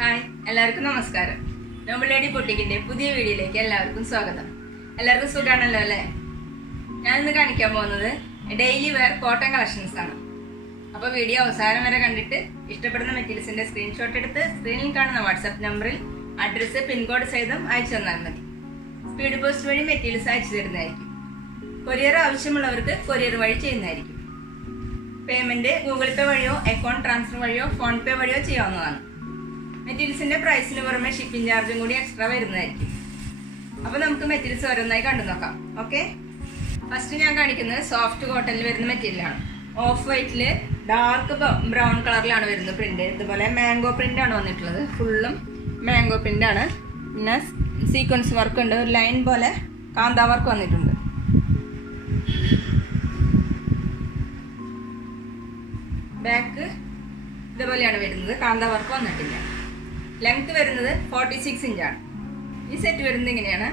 Hi, എല്ലാവർക്കും നമസ്കാരം. Noble lady ബൊട്ടിക്കിന്റെ പുതിയ വീഡിയോയിലേക്ക് എല്ലാവർക്കും സ്വാഗതം. എല്ലാവർക്കും സുഖാണല്ലോ അല്ലേ? ഞാനിന്ന് കാണിക്കാൻ പോകുന്നത് ഡെയിലി വെയർ കോട്ടൺ കളക്ഷൻസ് ആണ്. അപ്പോൾ വീഡിയോ അവസാനം വരെ കണ്ടിട്ട് ഇഷ്ടപ്പെടുന്ന മെറ്റീരിയൽസിന്റെ സ്ക്രീൻഷോട്ട് എടുത്ത് സ്ക്രീനിൽ കാണുന്ന വാട്സാപ്പ് നമ്പറിൽ അഡ്രസ്സ് പിൻകോഡ് സഹിതം അയച്ചു തന്നാൽ മതി. സ്പീഡ് പോസ്റ്റ് വഴി മെറ്റീരിയൽസ് അയച്ചു തരുന്നതായിരിക്കും. കൊറിയർ ആവശ്യമുള്ളവർക്ക് കൊറിയർ വഴി ചെയ്യുന്നതായിരിക്കും. പേയ്മെന്റ് ഗൂഗിൾ പേ വഴിയോ അക്കൗണ്ട് ട്രാൻസ്ഫർ വഴിയോ ഫോൺ പേ വഴിയോ ചെയ്യാവുന്നതാണ്. മെറ്റീരിയൽസിന്റെ പ്രൈസിന് പുറമെ ഷിപ്പിംഗ് ചാർജും കൂടി എക്സ്ട്രാ വരുന്നതായിരിക്കും. അപ്പോൾ നമുക്ക് മെറ്റീരിയൽസ് ഓരോന്നായി കണ്ടു നോക്കാം. ഓക്കെ, ഫസ്റ്റ് ഞാൻ കാണിക്കുന്നത് സോഫ്റ്റ് കോട്ടണിൽ വരുന്ന മെറ്റീരിയലാണ്. ഓഫ് വൈറ്റിൽ ഡാർക്ക് ബ്രൗൺ കളറിലാണ് വരുന്നത് പ്രിന്റ്. ഇതുപോലെ മാംഗോ പ്രിന്റ് ആണ് വന്നിട്ടുള്ളത്. ഫുള്ളും മാംഗോ പ്രിന്റ് ആണ്. പിന്നെ സീക്വൻസ് വർക്ക് ഉണ്ട്. ഒരു ലൈൻ പോലെ കാന്താ വർക്ക് വന്നിട്ടുണ്ട്. ബാക്ക് ഇതുപോലെയാണ് വരുന്നത്. കാന്താ വർക്ക് വന്നിട്ടില്ല. ലെങ്ത് വരുന്നത് 46 ഇഞ്ചാണ്. ഈ സെറ്റ് വരുന്നത് ഇങ്ങനെയാണ്.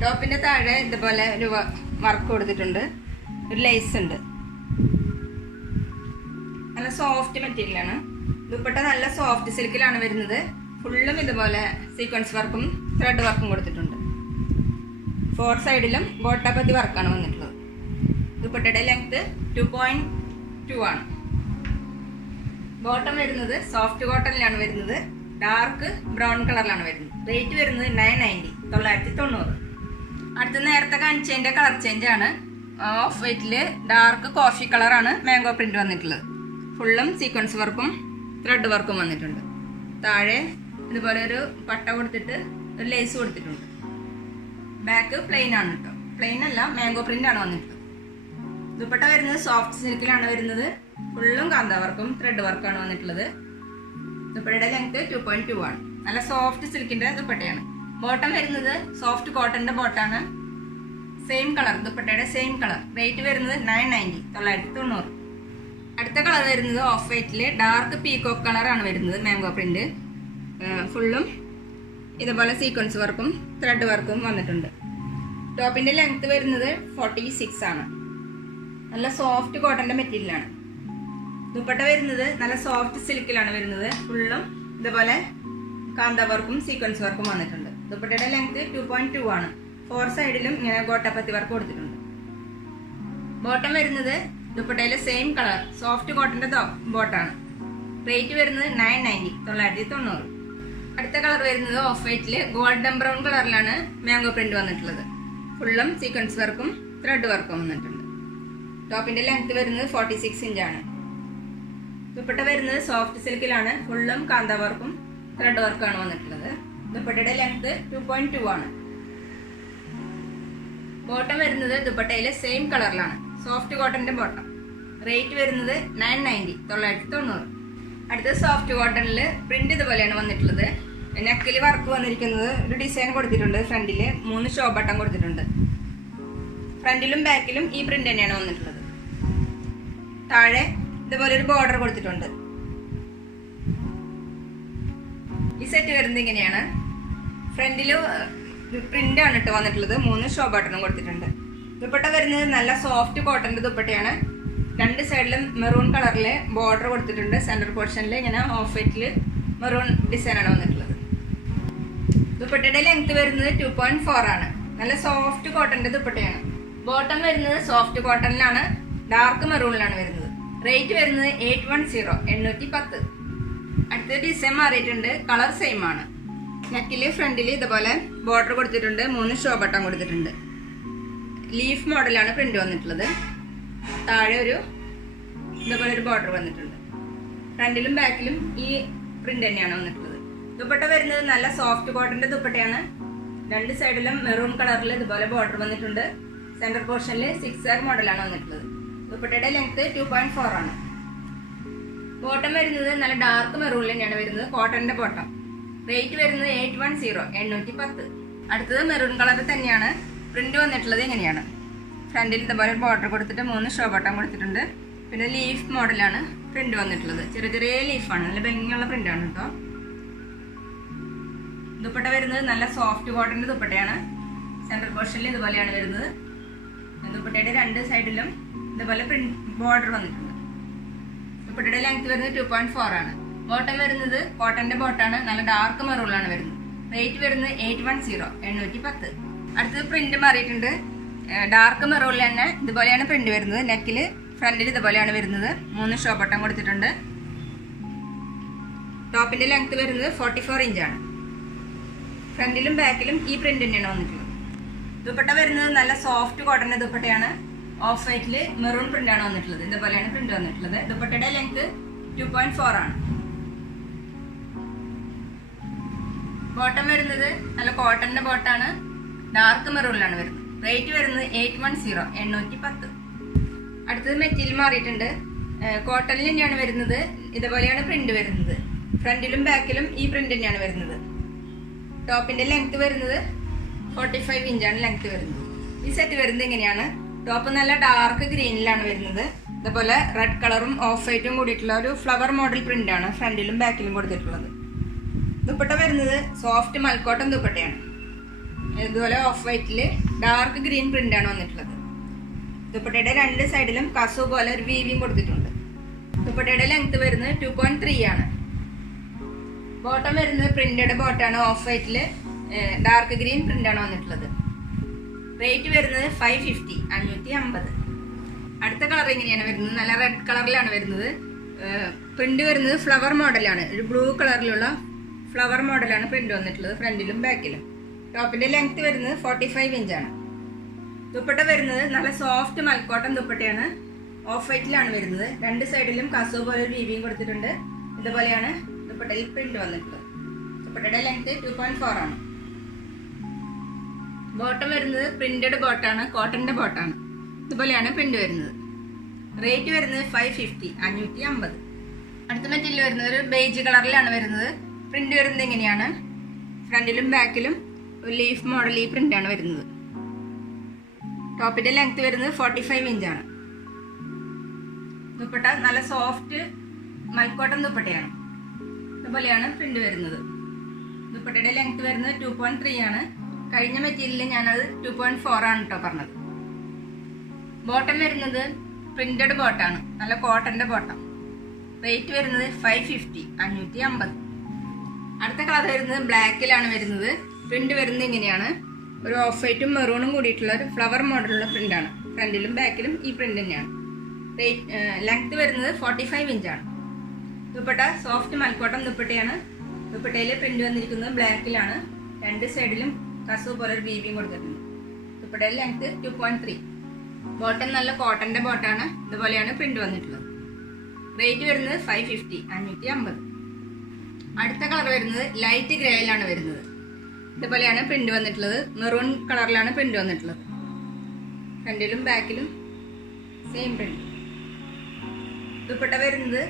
ടോപ്പിന്റെ താഴെ ഇതുപോലെ ഒരു വർക്ക് കൊടുത്തിട്ടുണ്ട്. ഒരു ലേസ് ഉണ്ട്. നല്ല സോഫ്റ്റ് മെറ്റീരിയലാണ്. ദുപ്പട്ട നല്ല സോഫ്റ്റ് സിൽക്കിലാണ് വരുന്നത്. ഫുള്ളും ഇതുപോലെ സീക്വൻസ് വർക്കും ത്രെഡ് വർക്കും കൊടുത്തിട്ടുണ്ട്. 4 സൈഡിലും ഗോട്ടാപത്തി വർക്കാണ് വന്നിട്ടുള്ളത്. ദുപ്പട്ടയുടെ ലെങ്ത് 2.2 ആണ്. ബോട്ടം വരുന്നത് സോഫ്റ്റ് കോട്ടണിലാണ് വരുന്നത്. ഡാർക്ക് ബ്രൗൺ കളറിലാണ് വരുന്നത്. റേറ്റ് വരുന്നത് 990. അടുത്ത നേരത്തെ കാണിച്ചതിൻ്റെ കളർ ചേഞ്ച് ആണ്. ഓഫ് വൈറ്റില് ഡാർക്ക് കോഫി കളറാണ് മാംഗോ പ്രിന്റ് വന്നിട്ടുള്ളത്. ഫുള്ളും സീക്വൻസ് വർക്കും ത്രെഡ് വർക്കും വന്നിട്ടുണ്ട്. താഴെ ഇതുപോലെ ഒരു പട്ട കൊടുത്തിട്ട് ഒരു ലേസ് കൊടുത്തിട്ടുണ്ട്. ബാക്ക് പ്ലെയിൻ ആണ് കേട്ടോ. പ്ലെയിൻ അല്ല, മാംഗോ പ്രിന്റ് ആണ് വന്നിട്ടുള്ളത്. ദുപ്പട്ട വരുന്നത് സോഫ്റ്റ് സിൽക്കിലാണ് വരുന്നത്. ഫുള്ളും കാന്താ വർക്കും ത്രെഡ് വർക്കാണ് വന്നിട്ടുള്ളത്. ദുപ്പട്ടയുടെ ലെങ്ത് 2.2 ആണ്. നല്ല സോഫ്റ്റ് സിൽക്കിന്റെ ദുപ്പട്ടയാണ്. ബോട്ടം വരുന്നത് സോഫ്റ്റ് കോട്ടന്റെ ബോട്ടാണ്. സെയിം കളർ, ദുപ്പട്ടയുടെ സെയിം കളർ. റേറ്റ് വരുന്നത് 990. അടുത്ത കളർ വരുന്നത് ഓഫ് വൈറ്റില് ഡാർക്ക് പീകോക്ക് കളറാണ് വരുന്നത്. മാംഗോ പ്രിന്റ് ഫുള്ളും ഇതുപോലെ സീക്വൻസ് വർക്കും ത്രെഡ് വർക്കും വന്നിട്ടുണ്ട്. ടോപ്പിന്റെ ലെങ്ത് വരുന്നത് 46 ആണ്. നല്ല സോഫ്റ്റ് കോട്ടന്റെ മെറ്റീരിയലാണ്. ദുപ്പട്ട വരുന്നത് നല്ല സോഫ്റ്റ് സിൽക്കിലാണ് വരുന്നത്. ഫുള്ളും ഇതുപോലെ കാന്താ വർക്കും സീക്വൻസ് വർക്കും വന്നിട്ടുണ്ട്. ദുപ്പട്ടയുടെ ലെങ്ത് 2.2 ആണ്. 4 സൈഡിലും ഇങ്ങനെ ഗോട്ടാപത്തി വർക്ക് കൊടുത്തിട്ടുണ്ട്. ബോട്ടം വരുന്നത് ദുപ്പട്ടയിലെ സെയിം കളർ സോഫ്റ്റ് കോട്ടന്റെ ബോട്ടാണ്. റേറ്റ് വരുന്നത് 990. അടുത്ത കളർ വരുന്നത് ഓഫ് വൈറ്റില് ഗോൾഡൻ ബ്രൗൺ കളറിലാണ് മാംഗോ പ്രിന്റ് വന്നിട്ടുള്ളത്. ഫുള്ളും സീക്വൻസ് വർക്കും ത്രെഡ് വർക്കും വന്നിട്ടുണ്ട്. ടോപ്പിന്റെ ലെങ്ത് വരുന്നത് 46 ഇഞ്ചാണ്. ദുപ്പട്ട വരുന്നത് സോഫ്റ്റ് സിൽക്കിലാണ്. ഫുള്ളും കാന്താ വർക്കും ത്രെഡ് വർക്കാണ് വന്നിട്ടുള്ളത്. ദുപ്പട്ടയുടെ ലെങ്ത് 2.2 ആണ്. ബോട്ടം വരുന്നത് ദുപ്പട്ടയിലെ സെയിം കളറിലാണ്. സോഫ്റ്റ് കോട്ടന്റെ ബോട്ടം. റേറ്റ് വരുന്നത് 990. അടുത്തത് സോഫ്റ്റ് കോട്ടണിൽ പ്രിന്റ് ഇതുപോലെയാണ് വന്നിട്ടുള്ളത്. നെക്കിൽ വർക്ക് വന്നിരിക്കുന്നത് ഒരു ഡിസൈൻ കൊടുത്തിട്ടുണ്ട്. ഫ്രണ്ടില് 3 ഷോ ബട്ടൺ കൊടുത്തിട്ടുണ്ട്. ഫ്രണ്ടിലും ബാക്കിലും ഈ പ്രിന്റ് തന്നെയാണ് വന്നിട്ടുള്ളത്. താഴെ ഇതുപോലെ ഒരു ബോർഡർ കൊടുത്തിട്ടുണ്ട്. ഈ സെറ്റ് വരുന്നത് ഇങ്ങനെയാണ്. ഫ്രണ്ടില് പ്രിന്റ് ആണ് ഇട്ട് വന്നിട്ടുള്ളത്. 3 ഷോ ബട്ടണും കൊടുത്തിട്ടുണ്ട്. ദുപ്പട്ട വരുന്നത് നല്ല സോഫ്റ്റ് കോട്ടന്റെ ദുപ്പട്ടയാണ്. 2 സൈഡിലും മെറൂൺ കളറില് ബോർഡർ കൊടുത്തിട്ടുണ്ട്. സെന്റർ പോർഷനിൽ ഇങ്ങനെ ഓഫ് വൈറ്റില് മെറൂൺ ഡിസൈൻ ആണ് വന്നിട്ടുള്ളത്. ദുപ്പട്ടയുടെ ലെങ്ത് വരുന്നത് 2.4 ആണ്. നല്ല സോഫ്റ്റ് കോട്ടന്റെ ദുപ്പട്ടയാണ്. ബോട്ടം വരുന്നത് സോഫ്റ്റ് കോട്ടണിലാണ്. ഡാർക്ക് മെറൂണിലാണ് വരുന്നത്. റേറ്റ് വരുന്നത് 810. അടുത്ത ഡിസൈൻ മാറിയിട്ടുണ്ട്. കളർ സെയിം ആണ്. നെക്കില് ഫ്രണ്ടില് ഇതുപോലെ ബോർഡർ കൊടുത്തിട്ടുണ്ട്. 3 ഷോ ബട്ടൺ കൊടുത്തിട്ടുണ്ട്. ലീഫ് മോഡലാണ് പ്രിന്റ് വന്നിട്ടുള്ളത്. താഴെ ഒരു ഇതുപോലെ ഒരു ബോർഡർ വന്നിട്ടുണ്ട്. ഫ്രണ്ടിലും ബാക്കിലും ഈ പ്രിന്റ് തന്നെയാണ് വന്നിട്ടുള്ളത്. ദുപ്പട്ട വരുന്നത് നല്ല സോഫ്റ്റ് കോട്ടന്റെ ദുപ്പട്ടയാണ്. 2 സൈഡിലും മെറൂൺ കളറിൽ ഇതുപോലെ ബോർഡർ വന്നിട്ടുണ്ട്. സെന്റർ പോർഷനിൽ 6 മോഡലാണ് വന്നിട്ടുള്ളത്. ദുപ്പട്ടയുടെ ലെങ്ത് 2.4 ആണ്. ബോട്ടം വരുന്നത് നല്ല ഡാർക്ക് മെറൂണിൽ തന്നെയാണ് വരുന്നത്. കോട്ടന്റെ ബോട്ടം. റേറ്റ് വരുന്നത് 810. അടുത്തത് മെറൂൺ കളർ തന്നെയാണ്. പ്രിന്റ് വന്നിട്ടുള്ളത് ഇങ്ങനെയാണ്. ഫ്രണ്ടിൽ ഇതുപോലെ ബോർഡർ കൊടുത്തിട്ട് 3 ഷോ ബട്ടൺ കൊടുത്തിട്ടുണ്ട്. പിന്നെ ലീഫ് മോഡലാണ് പ്രിന്റ് വന്നിട്ടുള്ളത്. ചെറിയ ചെറിയ ലീഫാണ്. നല്ല ഭംഗിയുള്ള പ്രിന്റ് ആണ് കേട്ടോ. ദുപ്പട്ട വരുന്നത് നല്ല സോഫ്റ്റ് കോട്ടന്റെ ദുപ്പട്ടയാണ്. സെൻട്രൽ പോർഷനിൽ ഇതുപോലെയാണ് വരുന്നത്. ദുപ്പട്ടയുടെ 2 സൈഡിലും ഇതുപോലെ പ്രിന്റ് ബോർഡർ വന്നിട്ടുണ്ട്. ദുപ്പട്ടയുടെ ലെങ്ത് വരുന്നത് 2.4 ആണ്. ബോട്ടം വരുന്നത് കോട്ടന്റെ ബോട്ടാണ്, നല്ല ഡാർക്ക് മെറൂണിലാണ് വരുന്നത്. റേറ്റ് വരുന്നത് 810 810. അടുത്തത് പ്രിന്റ് മാറിയിട്ടുണ്ട്. ഡാർക്ക് മെറൂണിൽ തന്നെ ഇതുപോലെയാണ് പ്രിന്റ് വരുന്നത്. നെക്കിൽ ഫ്രണ്ടിൽ ഇതുപോലെയാണ് വരുന്നത്. 3 ഷോ ബട്ടൺ കൊടുത്തിട്ടുണ്ട്. ടോപ്പിന്റെ ലെങ്ത് വരുന്നത് 44 ഇഞ്ചാണ്. ഫ്രണ്ടിലും ബാക്കിലും ഈ പ്രിന്റ് തന്നെയാണ് വന്നിട്ടുള്ളത്. ദുപ്പട്ട വരുന്നത് നല്ല സോഫ്റ്റ് കോട്ടന്റെ ദുപ്പട്ടയാണ്. ഓഫ് വൈറ്റിൽ മെറൂൺ പ്രിന്റ് ആണ് വന്നിട്ടുള്ളത്. ഇതുപോലെയാണ് പ്രിന്റ് വന്നിട്ടുള്ളത്. ദുപ്പട്ടയുടെ ലെങ്ത് 2.4 ആണ്. ബോട്ടം വരുന്നത് നല്ല കോട്ടന്റെ ബോട്ടാണ്, ഡാർക്ക് മെറൂണിലാണ് വരുന്നത്. റേറ്റ് വരുന്നത് 810 810. അടുത്തത് മെറ്റീരിയൽ മാറിയിട്ടുണ്ട്. കോട്ടണിൽ തന്നെയാണ് വരുന്നത്. ഇതുപോലെയാണ് പ്രിന്റ് വരുന്നത്. ഫ്രണ്ടിലും ബാക്കിലും ഈ പ്രിന്റ് തന്നെയാണ് വരുന്നത്. ടോപ്പിന്റെ ലെങ്ത് വരുന്നത് 45 ഇഞ്ചാണ് ലെങ്ത് വരുന്നത്. ഈ സെറ്റ് വരുന്നത് ഇങ്ങനെയാണ്. ടോപ്പ് നല്ല ഡാർക്ക് ഗ്രീനിലാണ് വരുന്നത്. ഇതുപോലെ റെഡ് കളറും ഓഫ് വൈറ്റും കൂടിയിട്ടുള്ള ഒരു ഫ്ലവർ മോഡൽ പ്രിന്റ് ആണ് ഫ്രണ്ടിലും ബാക്കിലും കൊടുത്തിട്ടുള്ളത്. ദുപ്പട്ട വരുന്നത് സോഫ്റ്റ് മൽക്കോട്ടൻ ദുപ്പട്ടയാണ്. ഇതുപോലെ ഓഫ് വൈറ്റിൽ ഡാർക്ക് ഗ്രീൻ പ്രിന്റ് ആണ് വന്നിട്ടുള്ളത്. ദുപ്പട്ടയുടെ 2 സൈഡിലും കസു പോലെ ഒരു വീവിയും കൊടുത്തിട്ടുണ്ട്. ദുപ്പട്ടയുടെ ലെങ്ത് വരുന്നത് 2.3 ആണ്. ബോട്ടം വരുന്നത് പ്രിന്റഡ് ബോട്ടാണ്. ഓഫ് വൈറ്റിൽ ഡാർക്ക് ഗ്രീൻ പ്രിന്റ് ആണ് വന്നിട്ടുള്ളത്. റേറ്റ് വരുന്നത് 550 550. അടുത്ത കളർ ഇങ്ങനെയാണ് വരുന്നത്. നല്ല റെഡ് കളറിലാണ് വരുന്നത്. പ്രിന്റ് വരുന്നത് ഫ്ലവർ മോഡലാണ്. ഒരു ബ്ലൂ കളറിലുള്ള ഫ്ലവർ മോഡലാണ് പ്രിന്റ് വന്നിട്ടുള്ളത് ഫ്രണ്ടിലും ബാക്കിലും. ടോപ്പിന്റെ ലെങ്ത് വരുന്നത് 45 ഇഞ്ചാണ്. ദുപ്പട്ട വരുന്നത് നല്ല സോഫ്റ്റ് മൽക്കോട്ടൻ ദുപ്പട്ടയാണ്. ഓഫ് വൈറ്റിലാണ് വരുന്നത്. 2 സൈഡിലും കസു പോലെ വീവിയും കൊടുത്തിട്ടുണ്ട്. ഇതുപോലെയാണ് ദുപ്പട്ടയിൽ പ്രിന്റ് വന്നിട്ടുള്ളത്. ദുപ്പട്ടയുടെ ലെങ്ത് 2.4 ആണ്. ബോട്ടം വരുന്നത് പ്രിന്റഡ് ബോട്ടാണ്, കോട്ടന്റെ ബോട്ടാണ്. ഇതുപോലെയാണ് പ്രിന്റ് വരുന്നത്. റേറ്റ് വരുന്നത് 550 550. അടുത്ത മെറ്റീരിയൽ വരുന്നത് ഒരു ബേജ് കളറിലാണ് വരുന്നത്. പ്രിന്റ് വരുന്നത് ഇങ്ങനെയാണ്. ഫ്രണ്ടിലും ബാക്കിലും ഒരു ലീഫ് മോഡൽ ഈ പ്രിന്റാണ് വരുന്നത്. ടോപ്പിന്റെ ലെങ്ത് വരുന്നത് 45 ഇഞ്ചാണ്. ദുപ്പട്ട നല്ല സോഫ്റ്റ് മൽക്കോട്ടൻ ദുപ്പട്ടയാണ്. ഇതുപോലെയാണ് പ്രിന്റ് വരുന്നത്. ദുപ്പട്ടയുടെ ലെങ്ത് വരുന്നത് 2.3 ആണ്. കഴിഞ്ഞ മെറ്റീരിയലിൽ ഞാനത് 2.4 ആണ് കേട്ടോ പറഞ്ഞത്. ബോട്ടം വരുന്നത് പ്രിന്റഡ് ബോട്ടാണ്, നല്ല കോട്ടന്റെ ബോട്ടം. റേറ്റ് വരുന്നത് 550 550. അടുത്ത കളർ വരുന്നത് ബ്ലാക്കിലാണ് വരുന്നത്. പ്രിന്റ് വരുന്നത് ഇങ്ങനെയാണ്. ഒരു ഓഫ് വൈറ്റും മെറൂണും കൂടിയിട്ടുള്ള ഒരു ഫ്ലവർ മോഡലുള്ള പ്രിന്റാണ്. ഫ്രണ്ടിലും ബാക്കിലും ഈ പ്രിന്റ് തന്നെയാണ്. ലെങ്ത് വരുന്നത് 45 ഇഞ്ചാണ്. ദുപ്പട്ട സോഫ്റ്റ് മൽക്കോട്ടൻ ദുപ്പട്ടയാണ്. ദുപ്പട്ടയിൽ പ്രിന്റ് വന്നിരിക്കുന്നത് ബ്ലാക്കിലാണ്. 2 സൈഡിലും കസു പോലെ ഒരു വീവിയും കൊടുത്തിട്ടുണ്ട്. ദുപ്പട്ടയുടെ ലെങ്ത് 2.3. ബോട്ടം നല്ല കോട്ടന്റെ ബോട്ടാണ്. ഇതുപോലെയാണ് പ്രിന്റ് വന്നിട്ടുള്ളത്. റേറ്റ് വരുന്നത് 550 550. അടുത്ത കളർ വരുന്നത് ലൈറ്റ് ഗ്രേയിലാണ് വരുന്നത്. ഇതുപോലെയാണ് പ്രിന്റ് വന്നിട്ടുള്ളത്. മെറൂൺ കളറിലാണ് പ്രിന്റ് വന്നിട്ടുള്ളത്. ഫ്രണ്ടിലും ബാക്കിലും സെയിം പ്രിന്റ്. ദുപ്പട്ട വരുന്നത്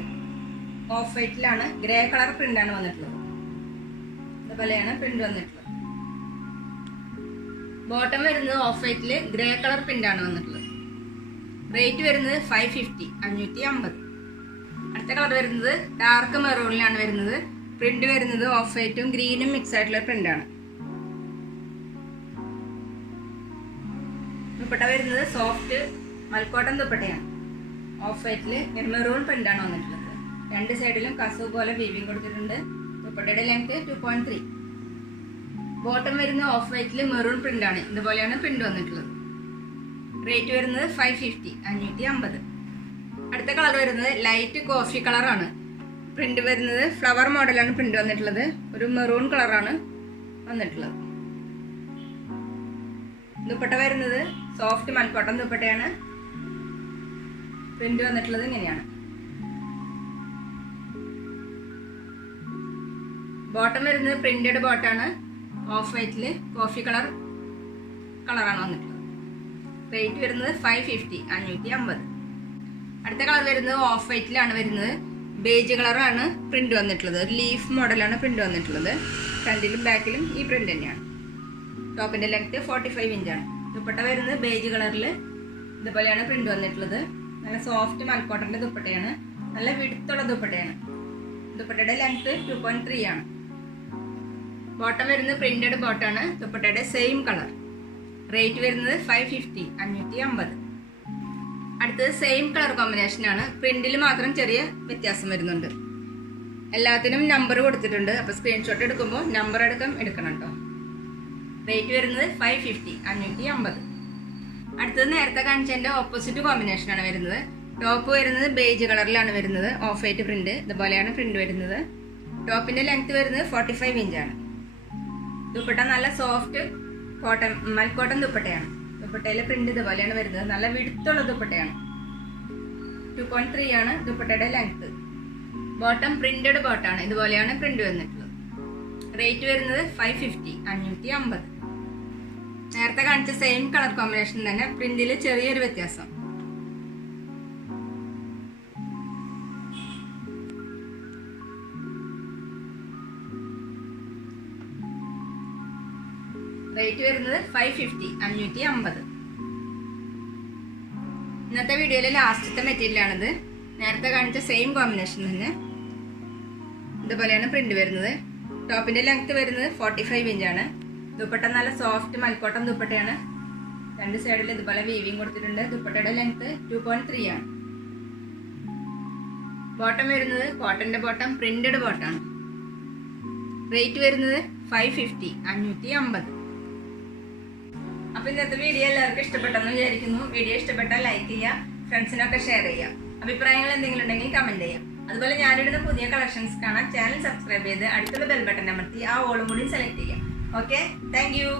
ഓഫ് വൈറ്റിലാണ്. ഗ്രേ കളർ പ്രിന്റ് ആണ് വന്നിട്ടുള്ളത്. ഇതുപോലെയാണ് പ്രിന്റ് വന്നിട്ടുള്ളത്. ബോട്ടം വരുന്നത് ഓഫ് വൈറ്റില് ഗ്രേ കളർ പ്രിന്റ് ആണ് വന്നിട്ടുള്ളത്. റേറ്റ് വരുന്നത് 550 550. അടുത്ത കളർ വരുന്നത് ഡാർക്ക് മെറൂണിലാണ് വരുന്നത്. പ്രിന്റ് വരുന്നത് ഓഫ് വൈറ്റും ഗ്രീനും മിക്സ് ആയിട്ടുള്ള പ്രിന്റ് ആണ്. ദുപ്പട്ട വരുന്നത് സോഫ്റ്റ് മൽക്കോട്ടൻ ദുപ്പട്ടയാണ്. ഓഫ് വൈറ്റില് മെറൂൺ പ്രിന്റ് ആണ് വന്നിട്ടുള്ളത്. 2 സൈഡിലും കസു പോലെ വീവിങ് കൊടുത്തിട്ടുണ്ട്. ദുപ്പട്ടയുടെ ലെങ്ത് 2.3. ബോട്ടം വരുന്ന ഓഫ് വൈറ്റില് മെറൂൺ പ്രിന്റ് ആണ്. ഇതുപോലെയാണ് പ്രിന്റ് വന്നിട്ടുള്ളത്. റേറ്റ് വരുന്നത് 550 550. അടുത്ത കളർ വരുന്നത് ലൈറ്റ് കോഫി കളറാണ്. പ്രിന്റ് വരുന്നത് ഫ്ലവർ മോഡലാണ് പ്രിന്റ് വന്നിട്ടുള്ളത്. ഒരു മെറൂൺ കളറാണ് വന്നിട്ടുള്ളത്. ദുപ്പട്ട വരുന്നത് സോഫ്റ്റ് മൽക്കോട്ടൻ ദുപ്പട്ടയാണ്. പ്രിന്റ് വന്നിട്ടുള്ളത് ഇങ്ങനെയാണ്. ബോട്ടം വരുന്നത് പ്രിന്റഡ് ബോട്ടാണ്. ഓഫ് വൈറ്റില് കോഫി കളറാണ് വന്നിട്ടുള്ളത്. റേറ്റ് വരുന്നത് 550 550. അടുത്ത കളർ വരുന്നത് ഓഫ് വൈറ്റിലാണ് വരുന്നത്. ബേജ് കളറാണ് പ്രിന്റ് വന്നിട്ടുള്ളത്. ഒരു ലീഫ് മോഡലാണ് പ്രിന്റ് വന്നിട്ടുള്ളത്. ഫ്രണ്ടിലും ബാക്കിലും ഈ പ്രിന്റ് തന്നെയാണ്. ടോപ്പിന്റെ ലെങ്ത് 45 ഇഞ്ചാണ്. ദുപ്പട്ട വരുന്നത് ബേജ് കളറിൽ ഇതുപോലെയാണ് പ്രിന്റ് വന്നിട്ടുള്ളത്. നല്ല സോഫ്റ്റ് മൽക്കോട്ടന്റെ ദുപ്പട്ടയാണ്. നല്ല വിടുത്തുള്ള ദുപ്പട്ടയാണ്. ദുപ്പട്ടയുടെ ലെങ്ത് 2.3 ആണ്. ബോട്ടം വരുന്നത് പ്രിന്റഡ് ബോട്ടാണ്. ദുപ്പട്ടയുടെ സെയിം കളർ. റേറ്റ് വരുന്നത് 550 550. അടുത്തത് സെയിം കളർ കോമ്പിനേഷൻ ആണ്. പ്രിന്റിൽ മാത്രം ചെറിയ വ്യത്യാസം വരുന്നുണ്ട്. എല്ലാത്തിനും നമ്പർ കൊടുത്തിട്ടുണ്ട്. അപ്പോൾ സ്ക്രീൻഷോട്ട് എടുക്കുമ്പോൾ നമ്പർ അടക്കം എടുക്കണം കേട്ടോ. റേറ്റ് വരുന്നത് 550, 550. അടുത്തത് നേരത്തെ കാണിച്ചതിൻ്റെ ഓപ്പോസിറ്റ് കോമ്പിനേഷനാണ് വരുന്നത്. ടോപ്പ് വരുന്നത് ബേജ് കളറിലാണ് വരുന്നത്. ഓഫ് വൈറ്റ് പ്രിന്റ്, ഇതുപോലെയാണ് പ്രിന്റ് വരുന്നത്. ടോപ്പിന്റെ ലെങ്ത് വരുന്നത് 45 ഇഞ്ചാണ്. ദുപ്പട്ട നല്ല സോഫ്റ്റ് കോട്ടൺ, മൽക്കോട്ടൺ ദുപ്പട്ടയാണ്. ദുപ്പട്ടയിലെ പ്രിന്റ് ഇതുപോലെയാണ് വരുന്നത്. നല്ല വിടുത്തുള്ള ദുപ്പട്ടയാണ്. 2.3 ആണ് ദുപ്പട്ടയുടെ ലെങ്ത്. ബോട്ടം പ്രിന്റഡ് ബോട്ടാണ്. ഇതുപോലെയാണ് പ്രിന്റ് വന്നിട്ടുള്ളത്. റേറ്റ് വരുന്നത് 550, 550. നേരത്തെ കാണിച്ച സെയിം കളർ കോമ്പിനേഷൻ തന്നെ, പ്രിന്റിൽ ചെറിയൊരു വ്യത്യാസം. റേറ്റ് വരുന്നത് 550, 550. ഇന്നത്തെ വീഡിയോയിലെ ലാസ്റ്റത്തെ മെറ്റീരിയലാണിത്. നേരത്തെ കാണിച്ച സെയിം കോമ്പിനേഷൻ തന്നെ, ഇതുപോലെയാണ് പ്രിന്റ് വരുന്നത്. ടോപ്പിന്റെ ലെങ്ത് വരുന്നത് 45 ഇഞ്ചാണ്. ദുപ്പട്ട നല്ല സോഫ്റ്റ് മൽക്കോട്ടൺ ദുപ്പട്ടയാണ്. രണ്ട് സൈഡിൽ ഇതുപോലെ വീവിങ് കൊടുത്തിട്ടുണ്ട്. ദുപ്പട്ടയുടെ ലെങ്ത് 2.3 ആണ്. ബോട്ടം വരുന്നത് കോട്ടന്റെ ബോട്ടം, പ്രിന്റഡ് ബോട്ടാണ്. റേറ്റ് വരുന്നത് 550, 550. അപ്പോൾ ഇന്നത്തെ വീഡിയോ എല്ലാവർക്കും ഇഷ്ടപ്പെട്ടെന്ന് വിചാരിക്കുന്നു. വീഡിയോ ഇഷ്ടപ്പെട്ടാൽ ലൈക്ക് ചെയ്യുക, ഫ്രണ്ട്സിനൊക്കെ ഷെയർ ചെയ്യുക. അഭിപ്രായങ്ങൾ എന്തെങ്കിലും ഉണ്ടെങ്കിൽ കമന്റ് ചെയ്യുക. അതുപോലെ ഞാനിടുന്ന പുതിയ കളക്ഷൻസ് കാണാൻ ചാനൽ സബ്സ്ക്രൈബ് ചെയ്ത് അടുത്തുള്ള ബെൽ ബട്ടൺ അമർത്തി ആ ഓളും കൂടി സെലക്ട് ചെയ്യുക. Okay, thank you.